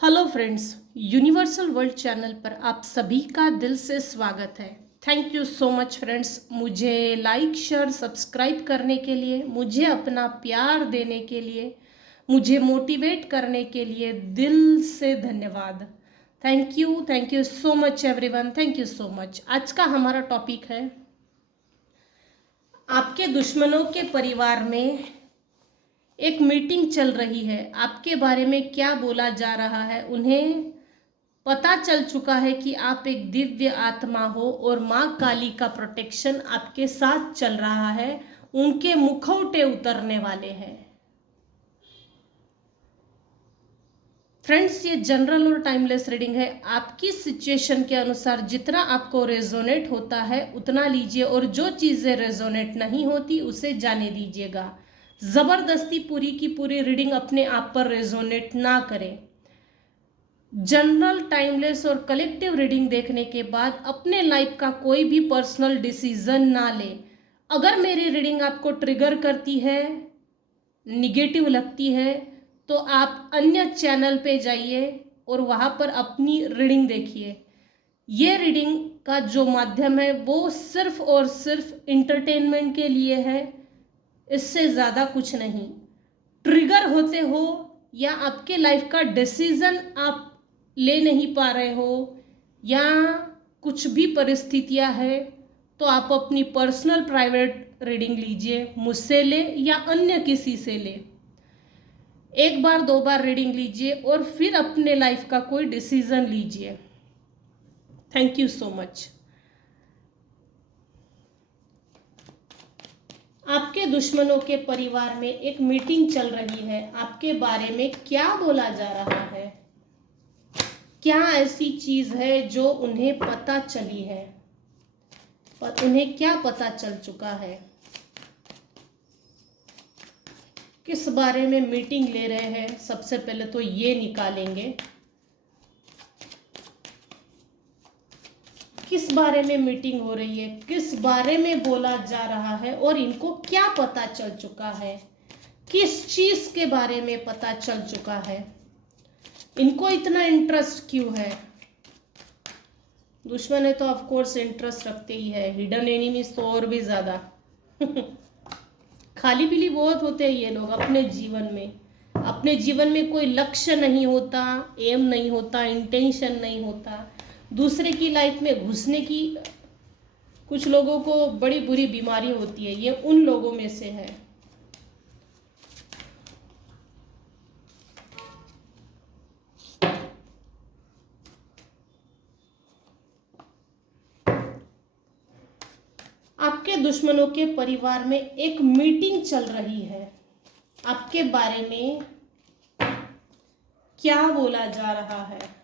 Hello friends, universal world channel पर आप सभी का दिल से स्वागत है। Thank you so much friends, मुझे लाइक शेयर सब्सक्राइब करने के लिए, मुझे अपना प्यार देने के लिए, मुझे मोटिवेट करने के लिए दिल से धन्यवाद। Thank you so much everyone, thank you so much. आज का हमारा टॉपिक है आपके दुश्मनों के परिवार में एक मीटिंग चल रही है। आपके बारे में क्या बोला जा रहा है? उन्हें पता चल चुका है कि आप एक दिव्य आत्मा हो और माँ काली का प्रोटेक्शन आपके साथ चल रहा है। उनके मुखौटे उतरने वाले हैं। फ्रेंड्स, ये जनरल और टाइमलेस रीडिंग है। आपकी सिचुएशन के अनुसार जितना आपको रेजोनेट होता है उतना लीजिए, और जो चीज़ें रेजोनेट नहीं होती उसे जाने दीजिएगा। ज़बरदस्ती पूरी की पूरी रीडिंग अपने आप पर रेजोनेट ना करें। जनरल, टाइमलेस और कलेक्टिव रीडिंग देखने के बाद अपने लाइफ का कोई भी पर्सनल डिसीजन ना ले। अगर मेरी रीडिंग आपको ट्रिगर करती है, निगेटिव लगती है, तो आप अन्य चैनल पे जाइए और वहाँ पर अपनी रीडिंग देखिए। ये रीडिंग का जो माध्यम है वो सिर्फ और सिर्फ इंटरटेनमेंट के लिए है, इससे ज़्यादा कुछ नहीं। ट्रिगर होते हो या आपके लाइफ का डिसीजन आप ले नहीं पा रहे हो या कुछ भी परिस्थितियां है, तो आप अपनी पर्सनल प्राइवेट रीडिंग लीजिए, मुझसे ले या अन्य किसी से ले। एक बार दो बार रीडिंग लीजिए और फिर अपने लाइफ का कोई डिसीजन लीजिए। Thank you so much. आपके दुश्मनों के परिवार में एक मीटिंग चल रही है। आपके बारे में क्या बोला जा रहा है? क्या ऐसी चीज है जो उन्हें पता चली है? पर उन्हें क्या पता चल चुका है? किस बारे में मीटिंग ले रहे हैं? सबसे पहले तो ये निकालेंगे, किस बारे में मीटिंग हो रही है, किस बारे में बोला जा रहा है और इनको क्या पता चल चुका है, किस चीज के बारे में पता चल चुका है, इनको इतना इंटरेस्ट क्यों है? दुश्मन है तो ऑफ कोर्स इंटरेस्ट रखते ही है। हिडन एनिमीज तो और भी ज्यादा। खाली पीली बहुत होते हैं ये लोग अपने जीवन में। अपने जीवन में कोई लक्ष्य नहीं होता, एम नहीं होता, इंटेंशन नहीं होता। दूसरे की लाइफ में घुसने की कुछ लोगों को बड़ी बुरी बीमारी होती है। ये उन लोगों में से है। आपके दुश्मनों के परिवार में एक मीटिंग चल रही है। आपके बारे में क्या बोला जा रहा है?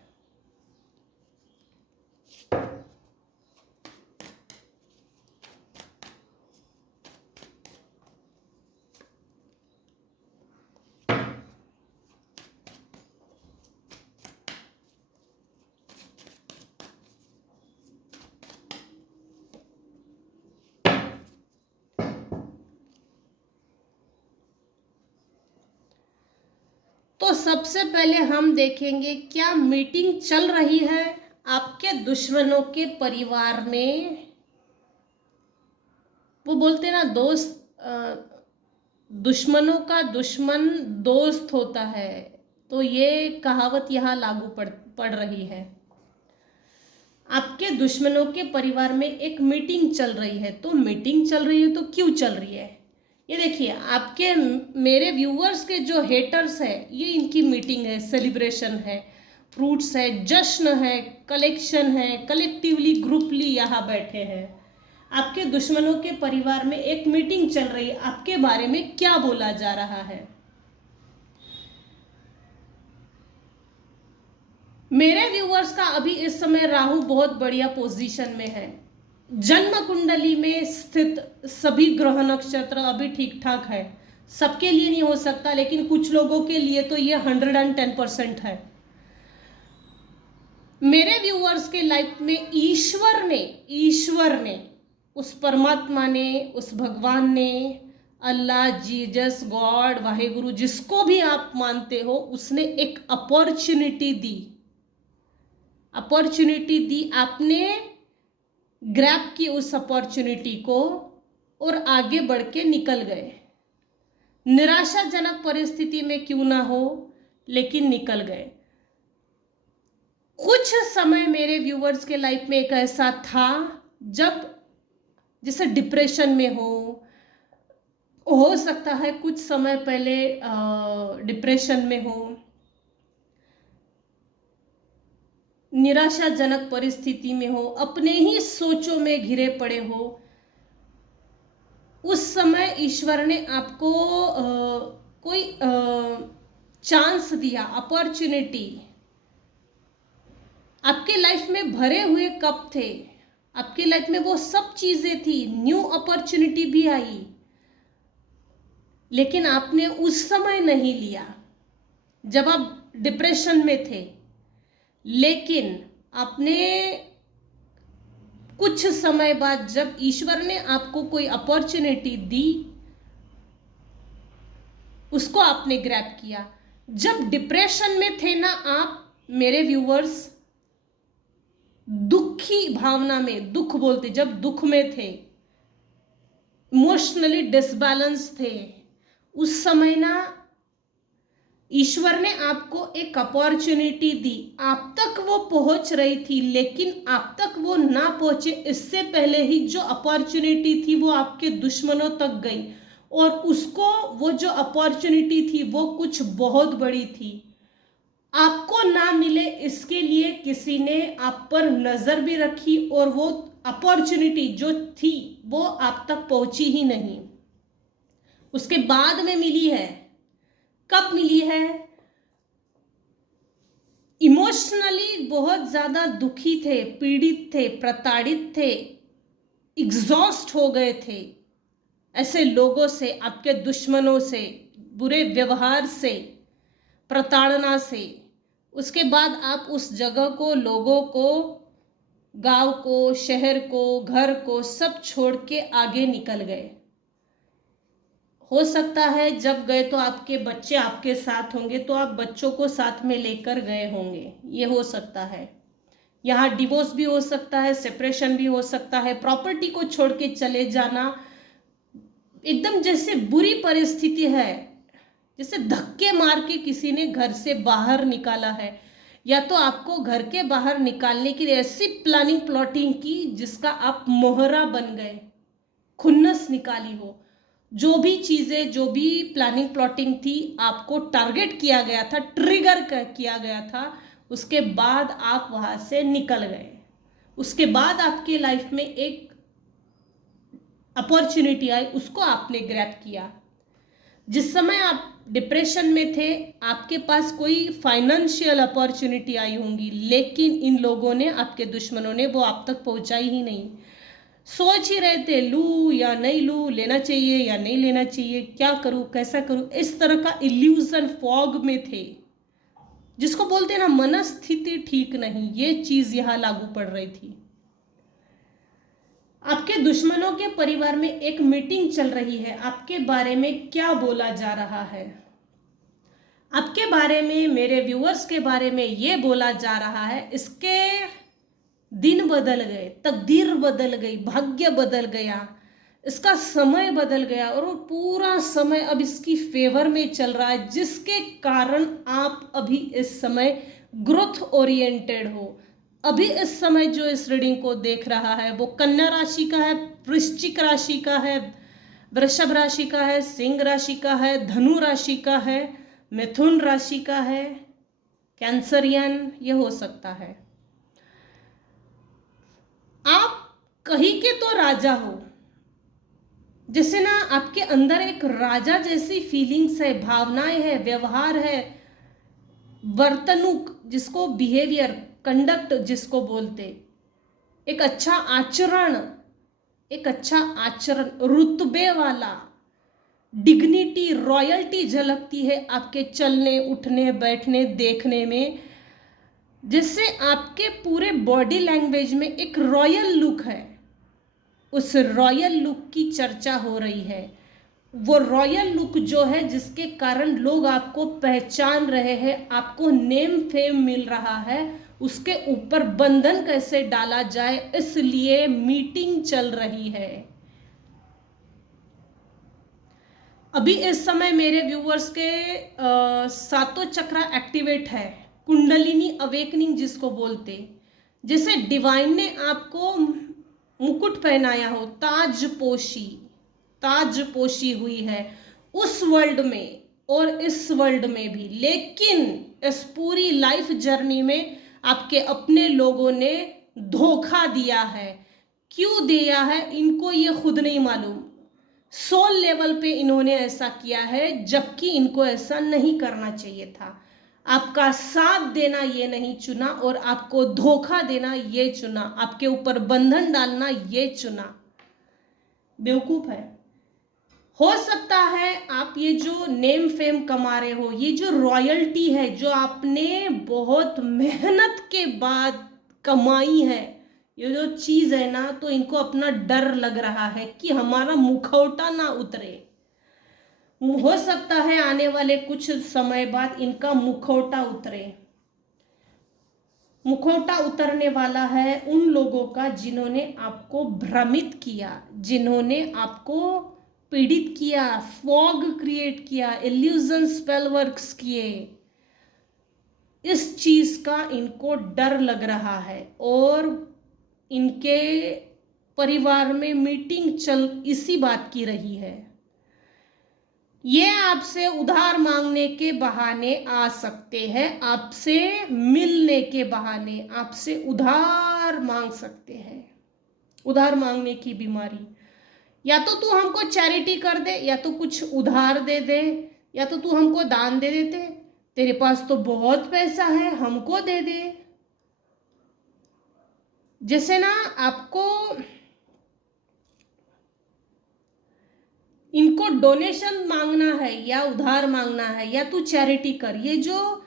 तो सबसे पहले हम देखेंगे क्या मीटिंग चल रही है आपके दुश्मनों के परिवार में। वो बोलते ना, दोस्त दुश्मनों का दुश्मन दोस्त होता है। तो ये कहावत यहाँ लागू पड़ रही है। आपके दुश्मनों के परिवार में एक मीटिंग चल रही है। तो मीटिंग चल रही है तो क्यों चल रही है? ये देखिए, आपके मेरे व्यूअर्स के जो हेटर्स है, ये इनकी मीटिंग है, सेलिब्रेशन है, फ्रूट्स है, जश्न है, कलेक्शन है, कलेक्टिवली ग्रुपली यहाँ बैठे हैं। आपके दुश्मनों के परिवार में एक मीटिंग चल रही है। आपके बारे में क्या बोला जा रहा है? मेरे व्यूअर्स का अभी इस समय राहु बहुत बढ़िया पोजीशन में है। जन्म कुंडली में स्थित सभी ग्रह नक्षत्र अभी ठीक ठाक है। सबके लिए नहीं हो सकता, लेकिन कुछ लोगों के लिए तो ये 110% है। मेरे व्यूअर्स के लाइफ में ईश्वर ने उस परमात्मा ने, उस भगवान ने अल्लाह, जीसस, गॉड, वाहेगुरु, जिसको भी आप मानते हो, उसने एक अपॉर्चुनिटी दी, आपने ग्रैब की उस अपॉर्चुनिटी को और आगे बढ़ के निकल गए। निराशाजनक परिस्थिति में क्यों ना हो, लेकिन निकल गए। कुछ समय मेरे व्यूअर्स के लाइफ में एक ऐसा था जब जैसे डिप्रेशन में हो सकता है कुछ समय पहले डिप्रेशन में हो, निराशाजनक परिस्थिति में हो, अपने ही सोचों में घिरे पड़े हो। उस समय ईश्वर ने आपको कोई चांस दिया, अपॉर्चुनिटी। आपके लाइफ में भरे हुए कप थे, आपके लाइफ में वो सब चीजें थी, न्यू अपॉर्चुनिटी भी आई, लेकिन आपने उस समय नहीं लिया जब आप डिप्रेशन में थे। लेकिन आपने कुछ समय बाद जब ईश्वर ने आपको कोई अपॉर्चुनिटी दी, उसको आपने ग्रैब किया। जब डिप्रेशन में थे ना आप, मेरे व्यूअर्स, दुखी भावना में, दुख बोलते, जब दुख में थे, इमोशनली डिसबैलेंस थे, उस समय ना ईश्वर ने आपको एक अपॉर्चुनिटी दी। आप तक वो पहुंच रही थी, लेकिन आप तक वो ना पहुंचे इससे पहले ही जो अपॉर्चुनिटी थी वो आपके दुश्मनों तक गई, और उसको, वो जो अपॉर्चुनिटी थी वो कुछ बहुत बड़ी थी। आपको ना मिले इसके लिए किसी ने आप पर नजर भी रखी, और वो अपॉर्चुनिटी जो थी वो आप तक पहुंची ही नहीं, उसके बाद में मिली है। कब मिली है? इमोशनली बहुत ज्यादा दुखी थे, पीड़ित थे, प्रताड़ित थे, एग्जॉस्ट हो गए थे ऐसे लोगों से, आपके दुश्मनों से, बुरे व्यवहार से, प्रताड़ना से। उसके बाद आप उस जगह को, लोगों को, गांव को, शहर को, घर को सब छोड़ के आगे निकल गए। हो सकता है जब गए तो आपके बच्चे आपके साथ होंगे, तो आप बच्चों को साथ में लेकर गए होंगे, ये हो सकता है। यहाँ डिवोर्स भी हो सकता है, सेपरेशन भी हो सकता है, प्रॉपर्टी को छोड़ के चले जाना, एकदम जैसे बुरी परिस्थिति है, जैसे धक्के मार के किसी ने घर से बाहर निकाला है, या तो आपको घर के बाहर निकालने के लिए ऐसी प्लानिंग प्लॉटिंग की जिसका आप मोहरा बन गए, खुन्नस निकाली हो। जो भी चीजें, जो भी प्लानिंग प्लॉटिंग थी, आपको टारगेट किया गया था, ट्रिगर किया गया था, उसके बाद आप वहां से निकल गए। उसके बाद आपके लाइफ में एक अपॉर्चुनिटी आई, उसको आपने ग्रैब किया। जिस समय आप डिप्रेशन में थे, आपके पास कोई फाइनेंशियल अपॉर्चुनिटी आई होंगी, लेकिन इन लोगों ने, आपके दुश्मनों ने, वो आप तक पहुंचाई ही नहीं। सोच ही रहे थे लूँ या नहीं लूँ, लेना चाहिए या नहीं लेना चाहिए, क्या करूँ, कैसा करूँ, इस तरह का इल्यूजन, फॉग में थे, जिसको बोलते हैं ना मनस्थिति ठीक नहीं, ये चीज यहां लागू पड़ रही थी। आपके दुश्मनों के परिवार में एक मीटिंग चल रही है, आपके बारे में क्या बोला जा रहा है, आपके बारे में, मेरे व्यूअर्स के बारे में ये बोला जा रहा है, इसके दिन बदल गए, तकदीर बदल गई, भाग्य बदल गया, इसका समय बदल गया, और वो पूरा समय अब इसकी फेवर में चल रहा है, जिसके कारण आप अभी इस समय ग्रोथ ओरिएंटेड हो। अभी इस समय जो इस रीडिंग को देख रहा है वो कन्या राशि का है, वृश्चिक राशि का है, वृषभ राशि का है, सिंह राशि का है, धनु राशि का है, मिथुन राशि का है, कैंसरियन, ये हो सकता है। आप कहीं के तो राजा हो, जैसे ना आपके अंदर एक राजा जैसी फीलिंग्स है, भावनाएं है, व्यवहार है, वर्तनुक जिसको, बिहेवियर, कंडक्ट जिसको बोलते, एक अच्छा आचरण, एक अच्छा आचरण, रुतबे वाला, डिग्निटी, रॉयल्टी झलकती है आपके चलने, उठने, बैठने, देखने में। जैसे आपके पूरे बॉडी लैंग्वेज में एक रॉयल लुक है, उस रॉयल लुक की चर्चा हो रही है। वो रॉयल लुक जो है जिसके कारण लोग आपको पहचान रहे हैं, आपको नेम फेम मिल रहा है, उसके ऊपर बंधन कैसे डाला जाए, इसलिए मीटिंग चल रही है। अभी इस समय मेरे व्यूअर्स के सातों चक्र एक्टिवेट है, कुंडलिनी अवेकनिंग जिसको बोलते, जैसे डिवाइन ने आपको मुकुट पहनाया हो, ताज पोशी हुई है उस वर्ल्ड में और इस वर्ल्ड में भी, लेकिन इस पूरी लाइफ जर्नी में आपके अपने लोगों ने धोखा दिया है। क्यों दिया है इनको ये खुद नहीं मालूम। सोल लेवल पे इन्होंने ऐसा किया है, जबकि इनको ऐसा नहीं करना चाहिए था। आपका साथ देना ये नहीं चुना और आपको धोखा देना ये चुना, आपके ऊपर बंधन डालना ये चुना। बेवकूफ है। हो सकता है आप ये जो नेम फेम कमा रहे हो, ये जो रॉयल्टी है जो आपने बहुत मेहनत के बाद कमाई है, ये जो चीज है ना, तो इनको अपना डर लग रहा है कि हमारा मुखौटा ना उतरे। हो सकता है आने वाले कुछ समय बाद इनका मुखौटा उतरे। मुखौटा उतरने वाला है उन लोगों का जिन्होंने आपको भ्रमित किया, जिन्होंने आपको पीड़ित किया, फॉग क्रिएट किया, इल्यूजन स्पेल वर्क्स किए। इस चीज का इनको डर लग रहा है और इनके परिवार में मीटिंग चल इसी बात की रही है। ये आपसे उधार मांगने के बहाने आ सकते हैं, आपसे मिलने के बहाने आपसे उधार मांग सकते हैं। उधार मांगने की बीमारी, या तो तू हमको चैरिटी कर दे, या तो कुछ उधार दे दे, या तो तू हमको दान दे देते, तेरे पास तो बहुत पैसा है हमको दे दे। जैसे ना आपको इनको डोनेशन मांगना है या उधार मांगना है या तू चैरिटी कर, ये जो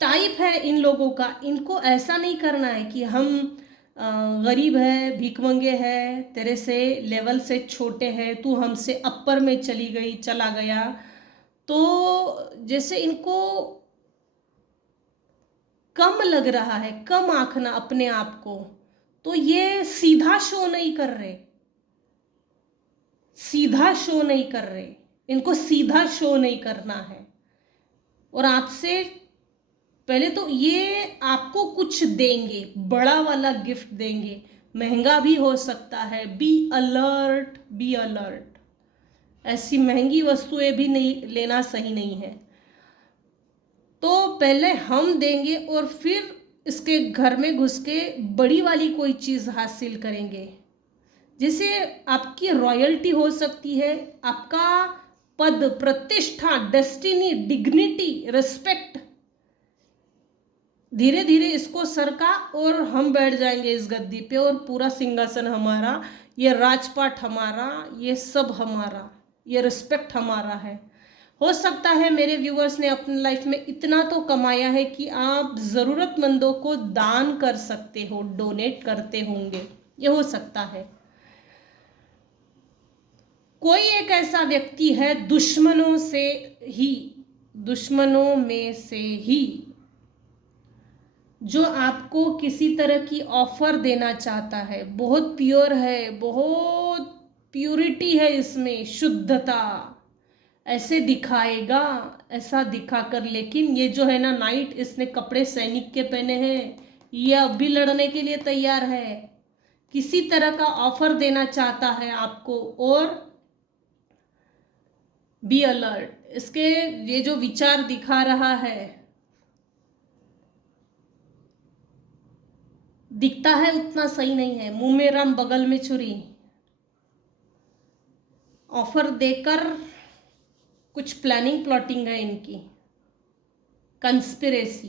टाइप है इन लोगों का, इनको ऐसा नहीं करना है कि हम गरीब है, भिखमंगे है, तेरे से लेवल से छोटे हैं, तू हमसे अपर में चला गया। तो जैसे इनको कम लग रहा है, कम आंकना अपने आप को, तो ये सीधा शो नहीं कर रहे, इनको सीधा शो नहीं करना है। और आपसे पहले तो ये आपको कुछ देंगे, बड़ा वाला गिफ्ट देंगे, महंगा भी हो सकता है। बी अलर्ट, ऐसी महंगी वस्तुएं भी नहीं लेना सही नहीं है। तो पहले हम देंगे और फिर इसके घर में घुस के बड़ी वाली कोई चीज हासिल करेंगे। जैसे आपकी रॉयल्टी हो सकती है, आपका पद, प्रतिष्ठा, डेस्टिनी, डिग्निटी, रिस्पेक्ट, धीरे धीरे इसको सरका और हम बैठ जाएंगे इस गद्दी पे और पूरा सिंहासन हमारा, ये राजपाट हमारा, ये सब हमारा, ये रिस्पेक्ट हमारा है। हो सकता है मेरे व्यूअर्स ने अपनी लाइफ में इतना तो कमाया है कि आप ज़रूरतमंदों को दान कर सकते हो, डोनेट करते होंगे, ये हो सकता है। कोई एक ऐसा व्यक्ति है दुश्मनों में से ही जो आपको किसी तरह की ऑफर देना चाहता है। बहुत प्योर है, बहुत प्यूरिटी है इसमें, शुद्धता, ऐसे दिखाएगा, ऐसा दिखाकर। लेकिन ये जो है ना नाइट, इसने कपड़े सैनिक के पहने हैं, ये अब भी लड़ने के लिए तैयार है, किसी तरह का ऑफर देना चाहता है आपको। और बी अलर्ट, इसके ये जो विचार दिखा रहा है, दिखता है उतना सही नहीं है। मुंह में राम बगल में छुरी, ऑफर देकर कुछ प्लानिंग प्लॉटिंग है इनकी, कंस्पिरेसी।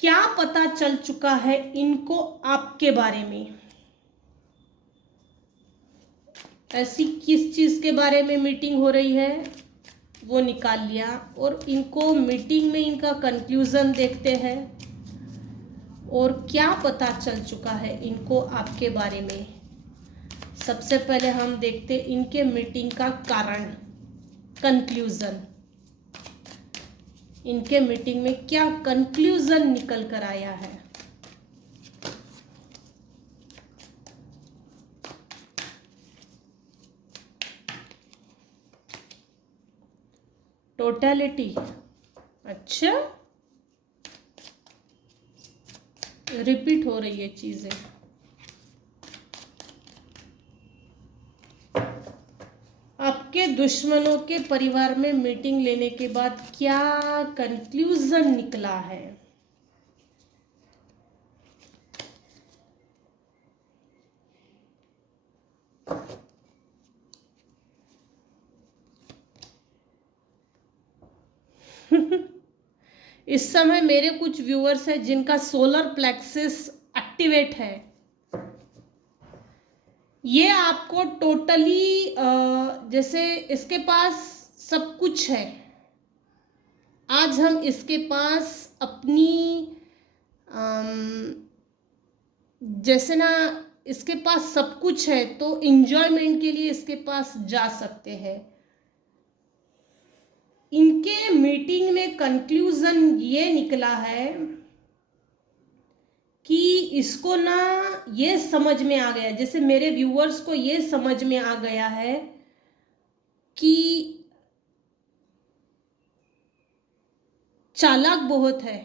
क्या पता चल चुका है इनको आपके बारे में? ऐसी किस चीज के बारे में मीटिंग हो रही है वो निकाल लिया, और इनको मीटिंग में इनका कंक्लूजन देखते हैं और क्या पता चल चुका है इनको आपके बारे में। सबसे पहले हम देखते इनके मीटिंग का कारण, कंक्लूजन। इनके मीटिंग में क्या कंक्लूजन निकल कर आया है। टोटलिटी, अच्छा रिपीट हो रही है चीजें। आपके दुश्मनों के परिवार में मीटिंग लेने के बाद क्या कंक्लूजन निकला है। इस समय मेरे कुछ व्यूअर्स हैं जिनका सोलर प्लेक्सस एक्टिवेट है। ये आपको टोटली जैसे इसके पास सब कुछ है। आज हम इसके पास अपनी जैसे ना इसके पास सब कुछ है तो एंजॉयमेंट के लिए इसके पास जा सकते हैं। इनके मीटिंग में कंक्लूजन ये निकला है कि इसको ना ये समझ में आ गया, जैसे मेरे व्यूअर्स को ये समझ में आ गया है कि चालाक बहुत है।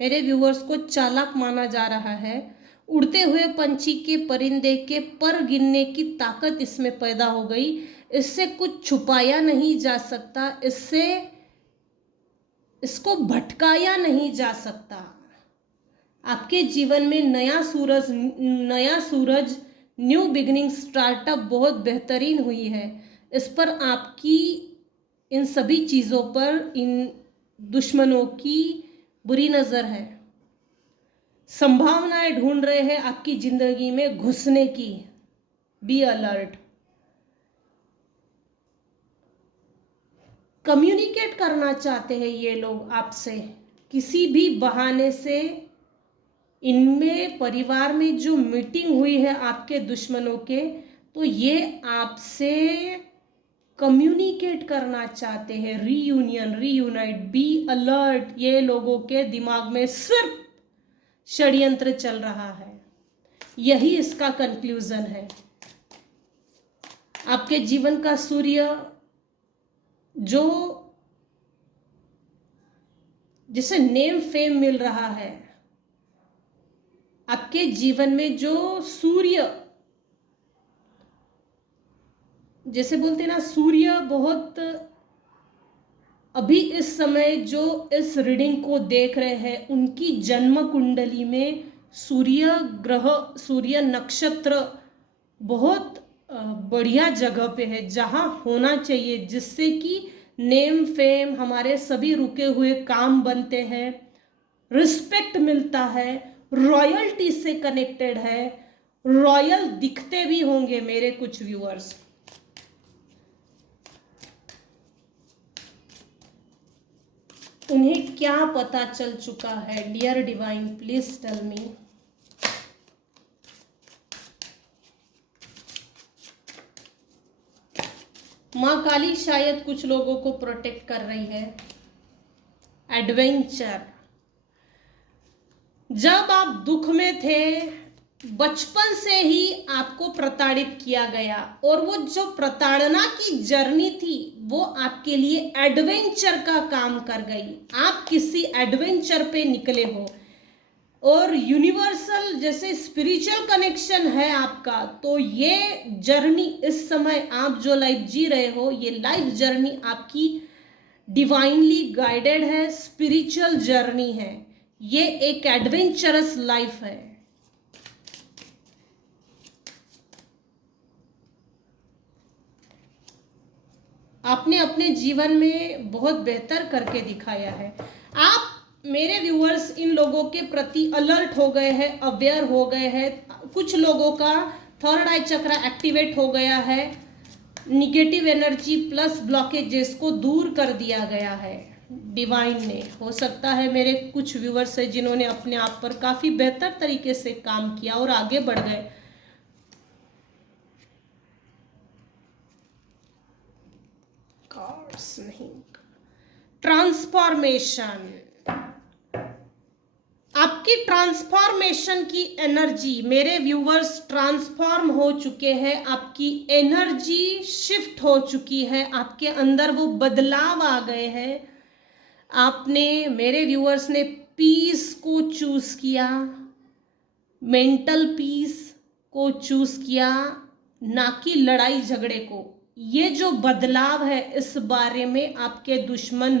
मेरे व्यूअर्स को चालाक माना जा रहा है। उड़ते हुए पंछी के, परिंदे के पर गिनने की ताकत इसमें पैदा हो गई। इससे कुछ छुपाया नहीं जा सकता, इसको भटकाया नहीं जा सकता। आपके जीवन में नया सूरज न्यू बिगिनिंग, स्टार्टअप बहुत बेहतरीन हुई है। इस पर आपकी इन सभी चीज़ों पर इन दुश्मनों की बुरी नज़र है। संभावनाएं ढूंढ रहे हैं आपकी जिंदगी में घुसने की। Be alert. कम्युनिकेट करना चाहते हैं ये लोग आपसे किसी भी बहाने से। इनमें परिवार में जो मीटिंग हुई है आपके दुश्मनों के, तो ये आपसे कम्युनिकेट करना चाहते हैं। Reunite, be alert. ये लोगों के दिमाग में सिर्फ षड्यंत्र चल रहा है, यही इसका कंक्लूजन है। आपके जीवन का सूर्य जो जिसे नेम फेम मिल रहा है, आपके जीवन में जो सूर्य, जैसे बोलते हैं ना सूर्य बहुत, अभी इस समय जो इस रीडिंग को देख रहे हैं उनकी जन्म कुंडली में सूर्य ग्रह, सूर्य नक्षत्र बहुत बढ़िया जगह पे है, जहाँ होना चाहिए, जिससे कि नेम फेम, हमारे सभी रुके हुए काम बनते हैं, रिस्पेक्ट मिलता है, रॉयल्टी से कनेक्टेड है। रॉयल दिखते भी होंगे मेरे कुछ व्यूअर्स। उन्हें क्या पता चल चुका है? Dear divine please tell me. माँ काली शायद कुछ लोगों को प्रोटेक्ट कर रही है। एडवेंचर। जब आप दुख में थे, बचपन से ही आपको प्रताड़ित किया गया, और वो जो प्रताड़ना की जर्नी थी वो आपके लिए एडवेंचर का काम कर गई। आप किसी एडवेंचर पे निकले हो, और यूनिवर्सल जैसे स्पिरिचुअल कनेक्शन है आपका, तो ये जर्नी इस समय आप जो लाइफ जी रहे हो, ये लाइफ जर्नी आपकी डिवाइनली गाइडेड है, स्पिरिचुअल जर्नी है। ये एक एडवेंचरस लाइफ है। आपने अपने जीवन में बहुत बेहतर करके दिखाया है। आप मेरे व्यूअर्स इन लोगों के प्रति अलर्ट हो गए हैं, अवेयर हो गए हैं। कुछ लोगों का थर्ड आई चक्र एक्टिवेट हो गया है। निगेटिव एनर्जी प्लस ब्लॉकेजेस को दूर कर दिया गया है डिवाइन ने। हो सकता है मेरे कुछ व्यूअर्स हैं जिन्होंने अपने आप पर काफ़ी बेहतर तरीके से काम किया और आगे बढ़ गए। कोलैप्स नहीं होगा। ट्रांसफॉर्मेशन, आपकी ट्रांसफॉर्मेशन की एनर्जी, मेरे व्यूवर्स ट्रांसफॉर्म हो चुके हैं, आपकी एनर्जी शिफ्ट हो चुकी है, आपके अंदर वो बदलाव आ गए हैं। आपने, मेरे व्यूवर्स ने पीस को चूज किया, मेंटल पीस को चूज किया, ना कि लड़ाई झगड़े को। ये जो बदलाव है, इस बारे में आपके दुश्मन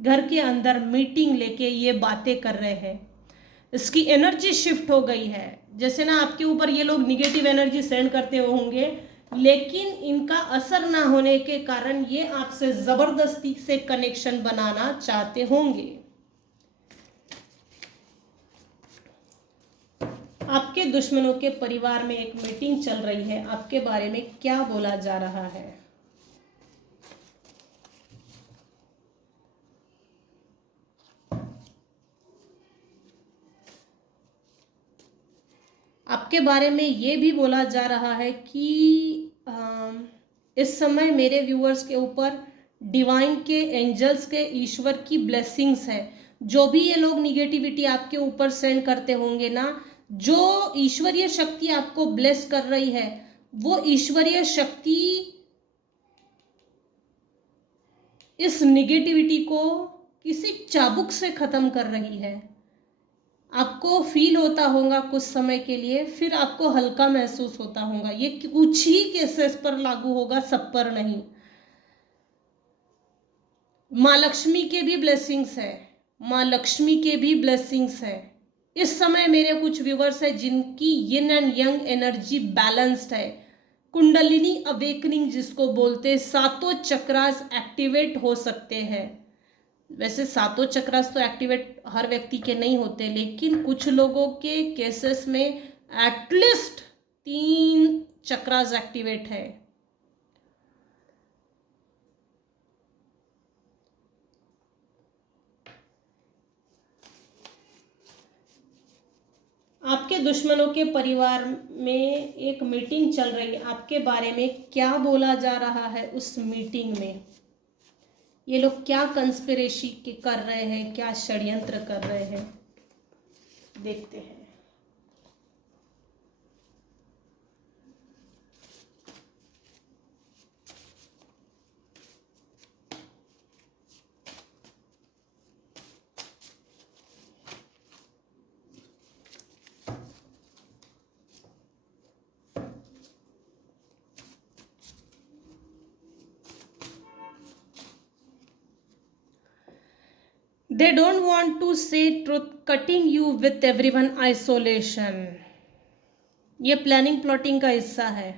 घर के अंदर मीटिंग लेके ये बातें कर रहे हैं। इसकी एनर्जी शिफ्ट हो गई है। जैसे ना आपके ऊपर ये लोग निगेटिव एनर्जी सेंड करते होंगे, लेकिन इनका असर ना होने के कारण ये आपसे जबरदस्ती से कनेक्शन बनाना चाहते होंगे। आपके दुश्मनों के परिवार में एक मीटिंग चल रही है, आपके बारे में क्या बोला जा रहा है? आपके बारे में ये भी बोला जा रहा है कि इस समय मेरे व्यूअर्स के ऊपर डिवाइन के, एंजल्स के, ईश्वर की ब्लेसिंग्स है। जो भी ये लोग निगेटिविटी आपके ऊपर सेंड करते होंगे ना, जो ईश्वरीय शक्ति आपको ब्लेस कर रही है, वो ईश्वरीय शक्ति इस निगेटिविटी को किसी चाबुक से खत्म कर रही है। आपको फील होता होगा कुछ समय के लिए, फिर आपको हल्का महसूस होता होगा। ये कुछ ही केसेस पर लागू होगा, सब पर नहीं। माँ लक्ष्मी के भी ब्लेसिंग्स है, माँ लक्ष्मी के भी ब्लेसिंग्स है। इस समय मेरे कुछ व्यूवर्स है जिनकी yin and young energy balanced है। कुंडलिनी अवेकनिंग जिसको बोलते, सातों चक्रास एक्टिवेट हो सकते हैं। वैसे सातों चक्रास तो एक्टिवेट हर व्यक्ति के नहीं होते, लेकिन कुछ लोगों के केसेस में एटलीस्ट 3 चक्रास एक्टिवेट है। आपके दुश्मनों के परिवार में एक मीटिंग चल रही है, आपके बारे में क्या बोला जा रहा है उस मीटिंग में? ये लोग क्या कंस्पिरेसी कर रहे हैं, क्या षड्यंत्र कर रहे हैं, देखते हैं। They don't want to say truth, cutting you with everyone, isolation. ये प्लानिंग प्लॉटिंग का हिस्सा है।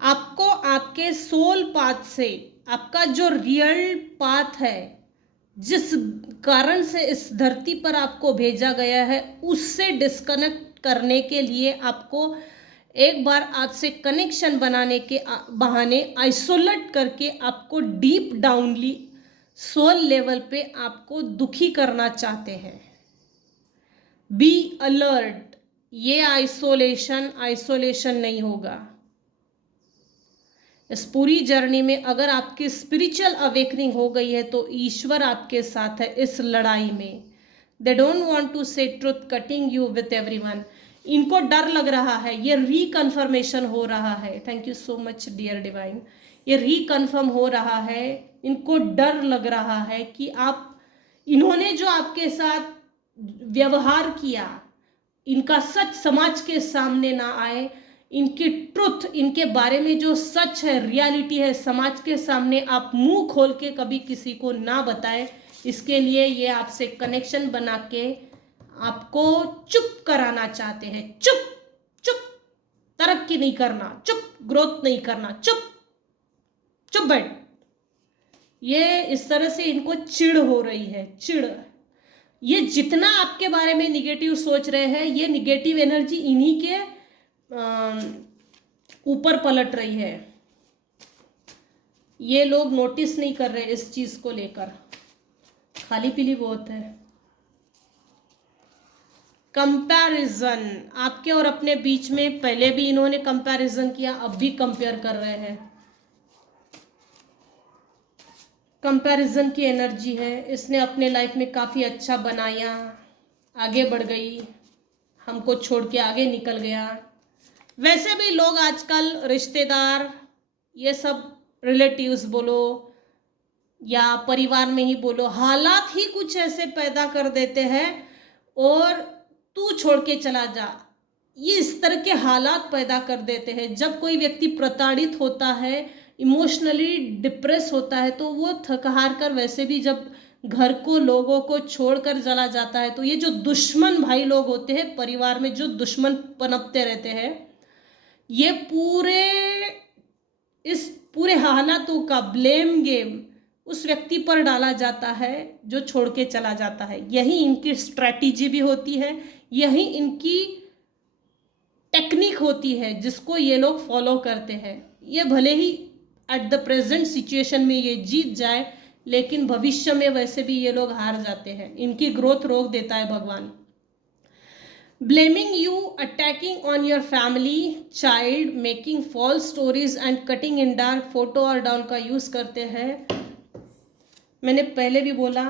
आपको आपके सोल पाथ से, आपका जो रियल पाथ है, जिस कारण से इस धरती पर आपको भेजा गया है, उससे डिस्कनेक्ट करने के लिए आपको एक बार आपसे कनेक्शन बनाने के बहाने आइसोलेट करके आपको डीप डाउनली सोल लेवल पे आपको दुखी करना चाहते हैं। बी अलर्ट, ये आइसोलेशन नहीं होगा। इस पूरी जर्नी में अगर आपकी स्पिरिचुअल अवेकनिंग हो गई है तो ईश्वर आपके साथ है इस लड़ाई में। दे डोंट वांट टू से truth, cutting you with everyone. इनको डर लग रहा है, ये रिकन्फर्मेशन हो रहा है। Thank you so much dear divine. ये रिकन्फर्म हो रहा है, इनको डर लग रहा है कि आप, इन्होंने जो आपके साथ व्यवहार किया, इनका सच समाज के सामने ना आए, इनकी ट्रुथ, इनके बारे में जो सच है, रियलिटी है, समाज के सामने आप मुंह खोल के कभी किसी को ना बताएं। इसके लिए ये आपसे कनेक्शन बना के आपको चुप कराना चाहते हैं। चुप चुप, तरक्की नहीं करना, चुप, ग्रोथ नहीं करना, चुप चुप बैठ। ये इस तरह से इनको चिढ़ हो रही है, चिढ़। ये जितना आपके बारे में निगेटिव सोच रहे हैं, ये निगेटिव एनर्जी इन्हीं के ऊपर पलट रही है। ये लोग नोटिस नहीं कर रहे इस चीज को लेकर, खाली पीली बहुत है। कंपैरिजन, आपके और अपने बीच में पहले भी इन्होंने कंपैरिजन किया, अब भी कंपेयर कर रहे हैं। कंपैरिजन की एनर्जी है, इसने अपने लाइफ में काफ़ी अच्छा बनाया, आगे बढ़ गई, हमको छोड़ के आगे निकल गया। वैसे भी लोग आजकल रिश्तेदार, ये सब रिलेटिव्स बोलो या परिवार में ही बोलो, हालात ही कुछ ऐसे पैदा कर देते हैं और तू छोड़ के चला जा, ये इस तरह के हालात पैदा कर देते हैं। जब कोई व्यक्ति प्रताड़ित होता है, इमोशनली डिप्रेस होता है, तो वो थक हार कर वैसे भी जब घर को, लोगों को छोड़कर चला जाता है, तो ये जो दुश्मन भाई लोग होते हैं परिवार में, जो दुश्मन पनपते रहते हैं, ये इस पूरे हालातों का ब्लेम गेम उस व्यक्ति पर डाला जाता है जो छोड़ के चला जाता है। यही इनकी स्ट्रैटेजी भी होती है, यही इनकी टेक्निक होती है जिसको ये लोग फॉलो करते हैं। ये भले ही एट द प्रेजेंट सिचुएशन में ये जीत जाए, लेकिन भविष्य में वैसे भी ये लोग हार जाते हैं, इनकी ग्रोथ रोक देता है भगवान। Blaming you, attacking on your family, child, making false stories and cutting in dark, photo और डाउन का यूज करते हैं। मैंने पहले भी बोला,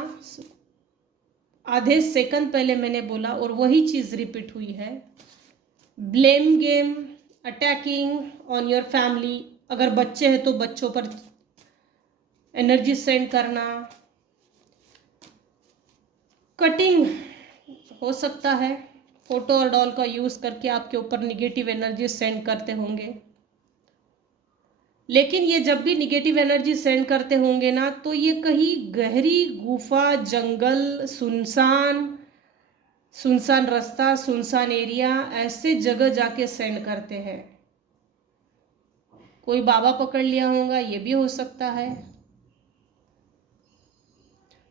आधे सेकंड पहले मैंने बोला और वही चीज रिपीट हुई है। Blame game, attacking on your family, अगर बच्चे हैं तो बच्चों पर एनर्जी सेंड करना, कटिंग हो सकता है फोटो और डॉल का यूज करके आपके ऊपर निगेटिव एनर्जी सेंड करते होंगे। लेकिन ये जब भी निगेटिव एनर्जी सेंड करते होंगे ना, तो ये कहीं गहरी गुफा, जंगल, सुनसान रास्ता, सुनसान एरिया, ऐसे जगह जाके सेंड करते हैं। कोई बाबा पकड़ लिया होगा, ये भी हो सकता है।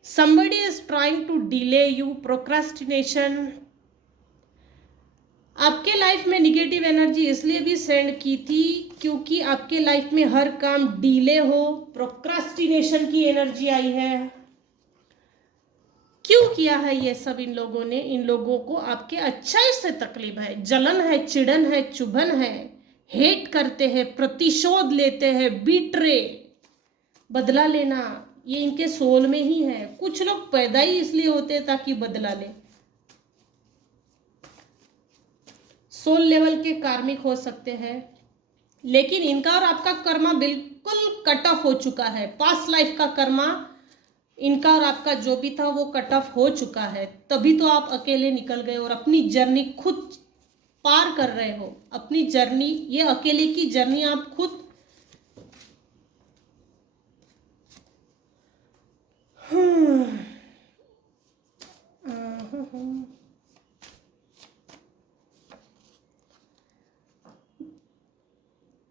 somebody is trying to delay you, procrastination। आपके लाइफ में निगेटिव एनर्जी इसलिए भी सेंड की थी क्योंकि आपके लाइफ में हर काम डीले हो, प्रोक्रास्टिनेशन की एनर्जी आई है। क्यों किया है ये सब इन लोगों ने? इन लोगों को आपके अच्छाई से तकलीफ है, जलन है, चिड़न है, चुभन है, हेट करते हैं, प्रतिशोध लेते हैं, बीट्रे, बदला लेना, ये इनके सोल में ही है। कुछ लोग पैदा ही इसलिए होते हैं ताकि बदला ले। सोल लेवल के कार्मिक हो सकते हैं, लेकिन इनका और आपका कर्मा बिल्कुल कट ऑफ हो चुका है। पास्ट लाइफ का कर्मा इनका और आपका जो भी था वो कट ऑफ हो चुका है, तभी तो आप अकेले निकल गए और अपनी जर्नी खुद पार कर रहे हो। अपनी जर्नी, ये अकेले की जर्नी आप खुद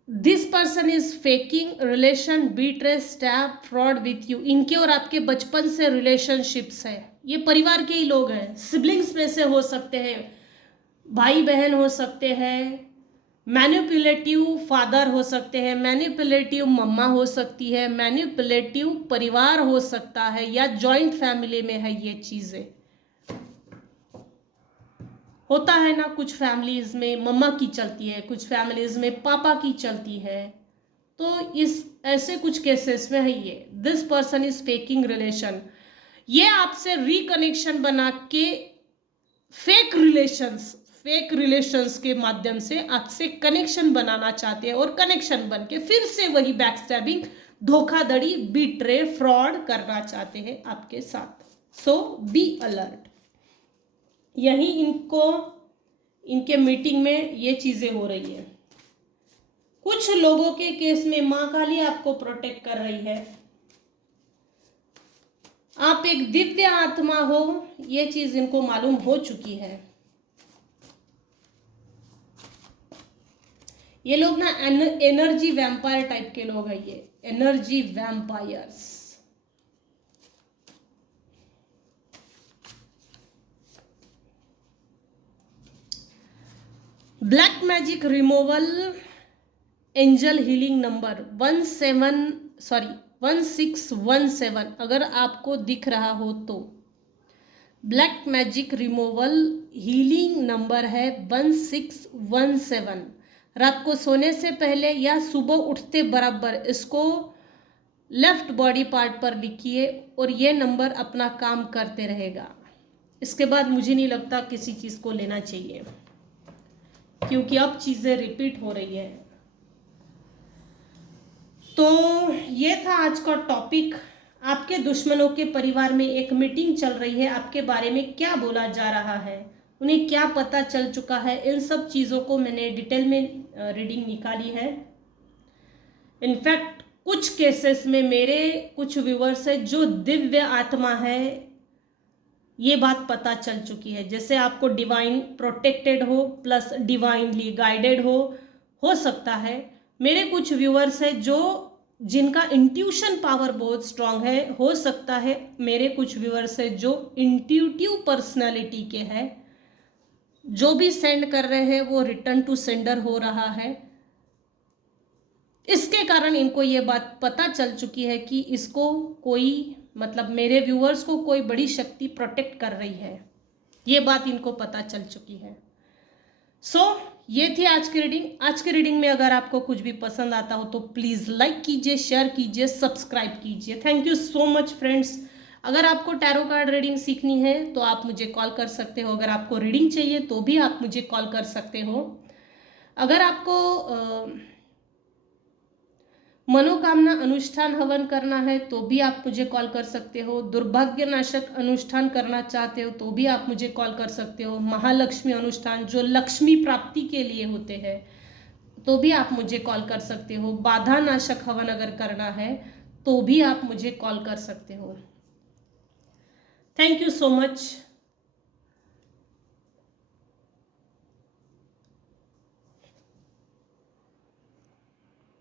this person is faking relation, betray, stab, fraud with you. इनके और आपके बचपन से रिलेशनशिप्स है, ये परिवार के ही लोग हैं, सिबलिंग्स में से हो सकते हैं, भाई बहन हो सकते हैं, मैनिपुलेटिव फादर हो सकते हैं, मैनिपुलेटिव मम्मा हो सकती है, मैनिपुलेटिव परिवार हो सकता है, या जॉइंट फैमिली में है ये चीज़ें। होता है ना, कुछ फैमिलीज में मम्मा की चलती है, कुछ फैमिलीज में पापा की चलती है, तो इस ऐसे कुछ केसेस में है ये। This person is faking relation, ये आपसे रिकनेक्शन बना के फेक रिलेशंस के माध्यम से आपसे कनेक्शन बनाना चाहते हैं और कनेक्शन बन के फिर से वही बैकस्टैबिंग, धोखाधड़ी, बीट्रे, फ्रॉड करना चाहते हैं आपके साथ। सो बी अलर्ट। यही इनके मीटिंग में ये चीजें हो रही है। कुछ लोगों के केस में मां काली आपको प्रोटेक्ट कर रही है, आप एक दिव्य आत्मा हो, ये चीज इनको मालूम हो चुकी है। ये लोग ना एनर्जी वैम्पायर टाइप के लोग हैं, ये energy vampires. Black magic removal, angel healing number 1617 अगर आपको दिख रहा हो तो black magic removal healing number है 1617। रात को सोने से पहले या सुबह उठते बराबर इसको लेफ्ट बॉडी पार्ट पर लिखिए और ये नंबर अपना काम करते रहेगा। इसके बाद मुझे नहीं लगता किसी चीज़ को लेना चाहिए, क्योंकि अब चीज़ें रिपीट हो रही है। तो ये था आज का टॉपिक। आपके दुश्मनों के परिवार में एक मीटिंग चल रही है, आपके बारे में क्या बोला जा रहा है, उन्हें क्या पता चल चुका है, इन सब चीज़ों को मैंने डिटेल में रीडिंग निकाली है। इनफैक्ट कुछ केसेस में मेरे कुछ व्यूअर्स है जो दिव्य आत्मा है, ये बात पता चल चुकी है। जैसे आपको डिवाइन प्रोटेक्टेड हो प्लस डिवाइनली गाइडेड हो सकता है। मेरे कुछ व्यूअर्स है जो जिनका इंट्यूशन पावर बहुत स्ट्रांग है, हो सकता है मेरे कुछ व्यूअर्स है जो इंट्यूटिव पर्सनालिटी के हैं। जो भी सेंड कर रहे हैं वो रिटर्न टू सेंडर हो रहा है। इसके कारण इनको ये बात पता चल चुकी है कि इसको कोई, मतलब मेरे व्यूअर्स को कोई बड़ी शक्ति प्रोटेक्ट कर रही है, ये बात इनको पता चल चुकी है। ये थी आज की रीडिंग। आज की रीडिंग में अगर आपको कुछ भी पसंद आता हो तो प्लीज़ लाइक कीजिए, शेयर कीजिए, सब्सक्राइब कीजिए। Thank you so much friends. अगर आपको टैरो कार्ड रीडिंग सीखनी है तो आप मुझे कॉल कर सकते हो। अगर आपको रीडिंग चाहिए तो भी आप मुझे कॉल कर सकते हो। अगर आपको मनोकामना अनुष्ठान हवन करना है तो भी आप मुझे कॉल कर सकते हो। दुर्भाग्य नाशक अनुष्ठान करना चाहते हो तो भी आप मुझे कॉल कर सकते हो। महालक्ष्मी अनुष्ठान जो लक्ष्मी प्राप्ति के लिए होते हैं तो भी आप मुझे कॉल कर सकते हो। बाधा नाशक हवन अगर करना है तो भी आप मुझे कॉल कर सकते हो। Thank you so much.